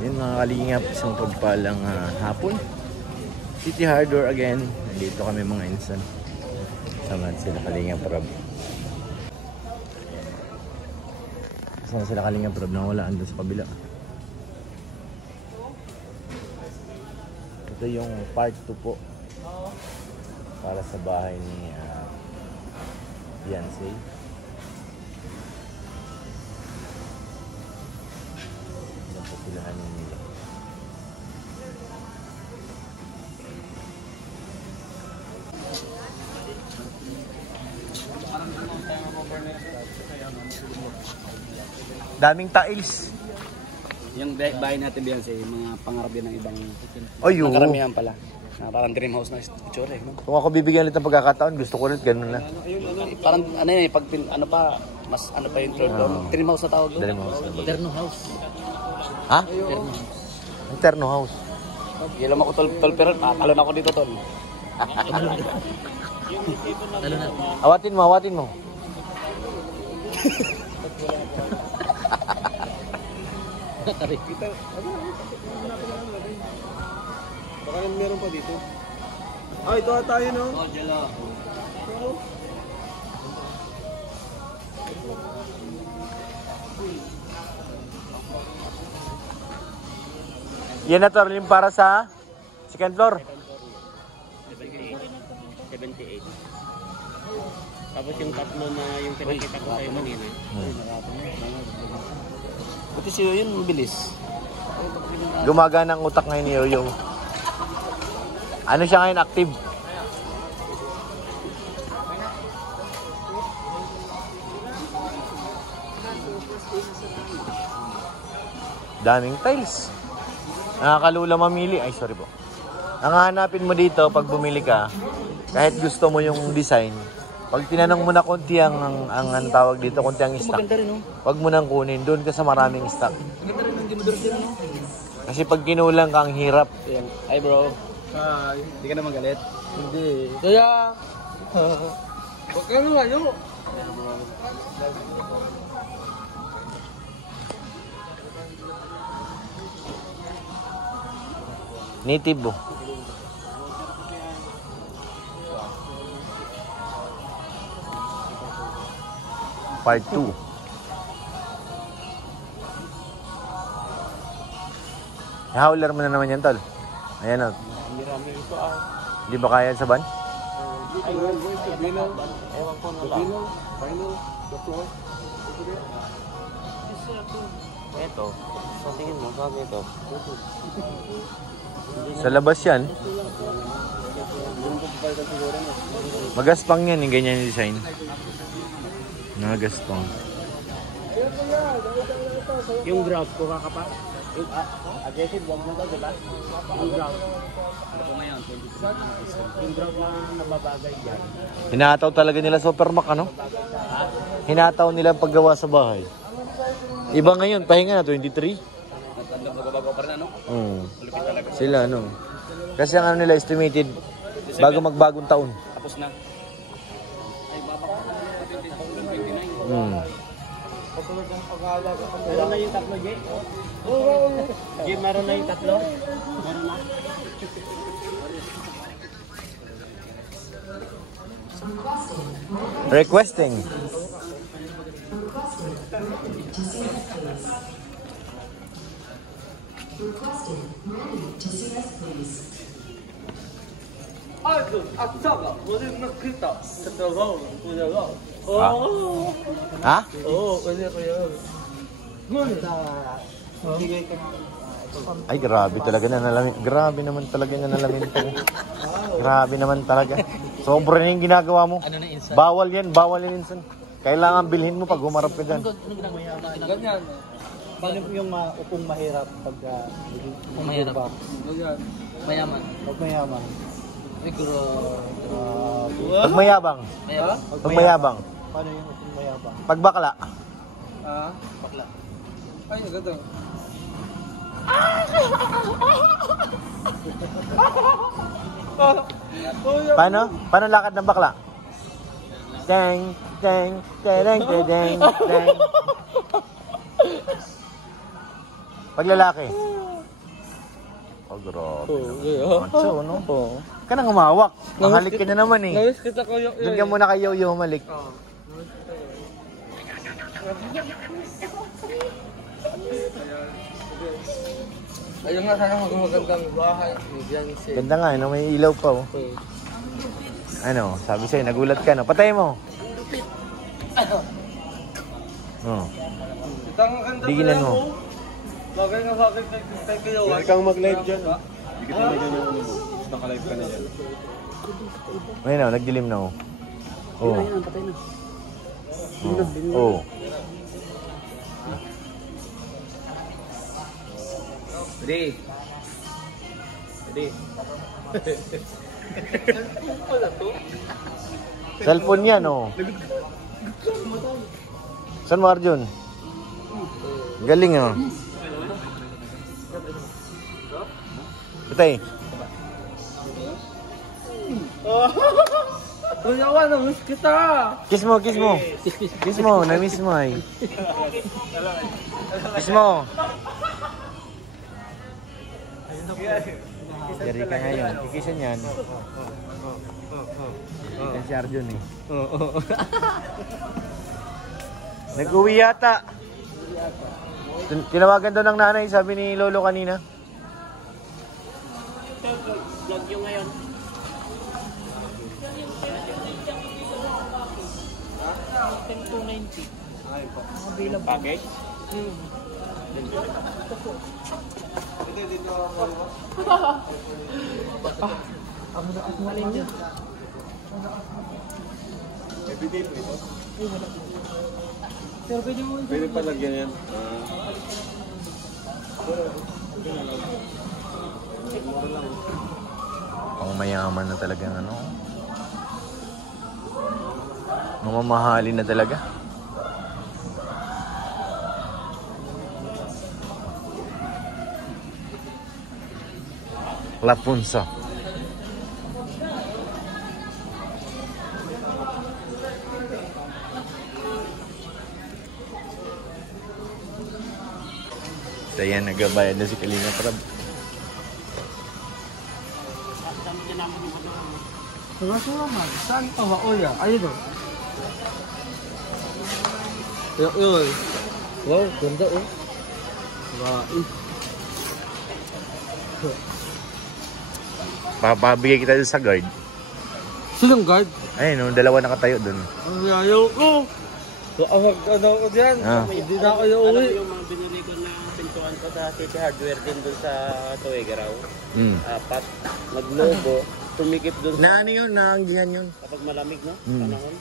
Yun mga kalingap, isang pagpalang hapon. City Hardware again. Nandito kami mga insan. Sama sila Kalingap Rob. Sama sila Kalingap Rob na wala andun sa kabila. Ito yung part 2 po. Para sa bahay ni Beyonce. Yan po sila nila. Daming tiles. Yung bahay natin Beyonce, yung mga pangarap din ng ibang Karamihan pala. Na parang dream house na itsura eh. No? Kung ako bibigyan ulit ng pagkakataon, gusto ko ulit ganun na. Parang ano eh, pag ano pa, mas ano pa yung third floor. Dream house na tawag doon. Dream house. Terno house. Ha? Terno house. Ang Terno House. Ilam ako tol pero patalon ako dito tol. Awatin mo, awatin mo. Baka meron pa dito. Ah, ito tayo no? Oh, jalo. Yan na Torlim para sa second floor. 78. Tapos yung tatlo na yung pinakita ko sa'yo kanina. Buti siya yun, bilis. Gumagana ang utak ngayon ni Yoyo. Ano siya ngayon? Active? Daming tiles. Nakakalula mamili. Ay, sorry po. Ang hahanapin mo dito pag bumili ka, kahit gusto mo yung design, pag tinanong mo na konti ang tawag dito, konti ang stock, wag mo nang kunin. Doon ka sa maraming stock. Kasi pag kinulang ka, ang hirap. Ay bro. Hindi ka na magalit? Hindi. Kaya, huwag ka nga yun. Native oh. Part 2. Howler mo na naman yan, tol. Ayan o. Hindi ba kaya sa van? Ewan ko na lang. Ito. Sa tingin mo, sabi ito. Sa labas yan. Magaspang yan, yung ganyan yung design. Magaspang. Yung ground ko kakapa. Yung aggressive wag mo ba, diba? Yung ground. Ano po ngayon? 23. Yung ground na nababagay dyan. Hinataw talaga nila Supermac, ano? Hinataw nila ang paggawa sa bahay. Iba ngayon, pahinga na, 23. Nagbabago pa rin, ano? Malupit talaga. Sila, ano? Kasi ang ano nila estimated, bago magbagong taon. Tapos na. Ay, babak na. 29. Meron na yung tatlo, Jay? Jay, meron na yung tatlo? Meron na. Requesting. Ay, at saka, wala nakita sa trabaho. Kuya lang. Oo. Ha? Oo, kasi kuya lang. Ay, grabe talaga na nalamin. Grabe naman talaga na nalamin ito. Grabe naman talaga. Sobra na yung ginagawa mo. Ano na insan? Bawal yan insan. Kailangan bilhin mo pag humarap ka dyan. Ganyan. Paano yung upong mahirap pag Upong mahirap? Ganyan. Mayaman. Pag mayaman. Siguro. Pag mayabang. Mayabang? Pag mayabang. Paano yung upong mayabang? Pag bakla. Bakla. Ay, naganda. Paano? Paano lakad ng bakla? Dang, dang, dang, dang, dang, dang. Pag lalaki. Oh, grabe. Macho, no? Ka nang umawak. Mahalik ka na naman eh. Namiss kita ko yung... Doon ka muna kay Yoyo humalik. Ayun nga sana magandang bahay. Yan si... Ganda nga, no? May ilaw pa, oh. Ano, sabi sa'yo, nagulat ka, no? Patay mo. Oh. Itang ganda Digilan mo. Bagay nga sa akin kay Kilawan. Huwag kang mag-live dyan, ha? Hindi kita na dyan yung ano mo. Naka-live ka na yan. Ayun, oh, nagdilim na, oh. Oh. Ayun, patay na. Oh. Ready? Ready? Cellphone yan, oh. Saan mo, Arjun? Galing, oh. Patay. Kuyawan, namiss kita. Kiss mo, kiss mo. Kiss mo, na-miss mo, ay. Kiss mo. Dari ka ngayon, kikisan yan. Yan si Arjun, eh. Nag-uwi yata. Tinawagan daw ng nanay, sabi ni Lolo kanina. Vlog yung ngayon. $290. Package? Everyday po ito? Pwede pa lagyan yan. Pang mayaman na talagang ano. Mamamahalin na talaga. Lapunsa. So yan, nagbabayad na si Kalinga Prab. Salamat. Saan pa ba? O yan, ayun o. Yun. Wow, ganda o. Wow. Papabigay kita doon sa guard. Sinong guard? Ayun, no, dalawa nakatayo doon. Ang ayaw ko. Awag ano ko dyan. Ah. Hindi na ako yung uwi. Yung mga binili ko na pintuan ko sa City Hardware din doon sa Tuwegaraw. Apat. Naglogo. Tumikip doon sa... Na ano yun? Naanggingan yun? Kapag malamig, no? Mm. Panahon.